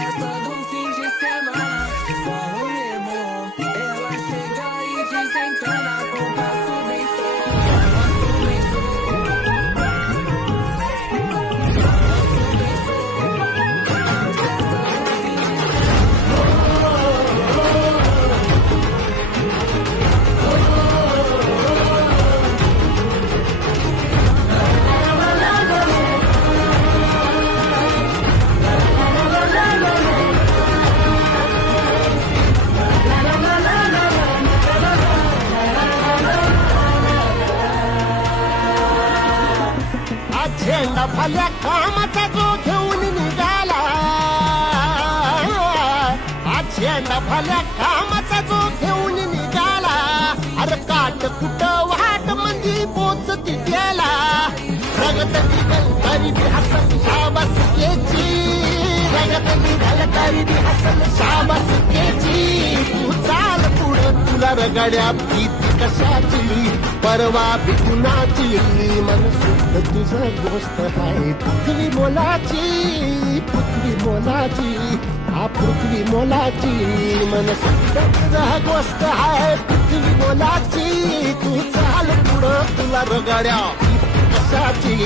festa do fim de semana. Só o mesmo, ela chega e desencana com passo bem झेंडा फल्या कामाचा जो घेऊन निघाला, झेंडा फल्या कामाचा जो घेऊन निघाला, अरे काट कुठं वाट मंदी पोचती त्याला, रगत निघल तरी बी हसल शाबास केची, रगत निघल तरी बी हसल शाबास केची, तू चाल पुढं तुला रगड्या भीती कशाची, परवा भी कुणाची, मन शुद्ध तुझं गोष्ट आहे पृथ्वी मोलाची, पृथ्वी मोलाची, हा पृथ्वी मोलाची, मन शुद्ध तुझं गोष्ट आहे पृथ्वी मोलाची, तू चाल पुढं तुला रगड्या भीती कशाची.